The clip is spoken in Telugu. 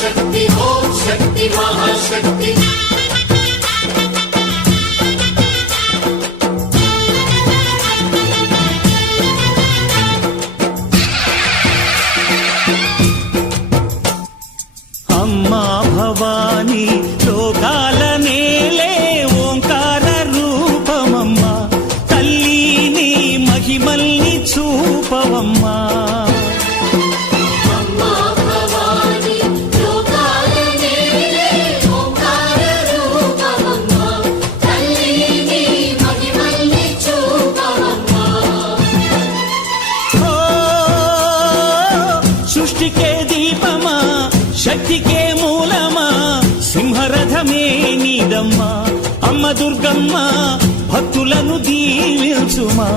शक्ति ओम शक्ति महाशक्ति अम्मा भवानी लोकाल नेले ओंकार रूपमम्मा तल्ली नी महिमल्नि चूपवम्मा సృష్టికే దీపమా శక్తికే మూలమా సింహరథమే నీదమ్మా అమ్మ దుర్గమ్మ భక్తులను దీవించుమా